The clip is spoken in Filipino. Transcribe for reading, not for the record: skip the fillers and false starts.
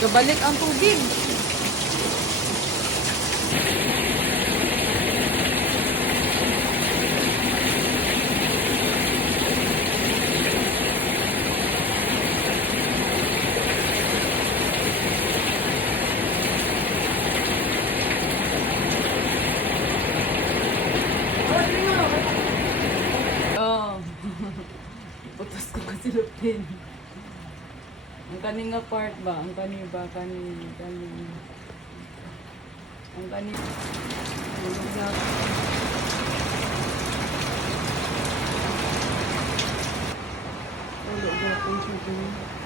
Gabalik ang tubig. Oh. Putas ko kasi lupin. Ang kaninga part ba? Ang kani ba? Ang kani. Ulo ba? Kung siya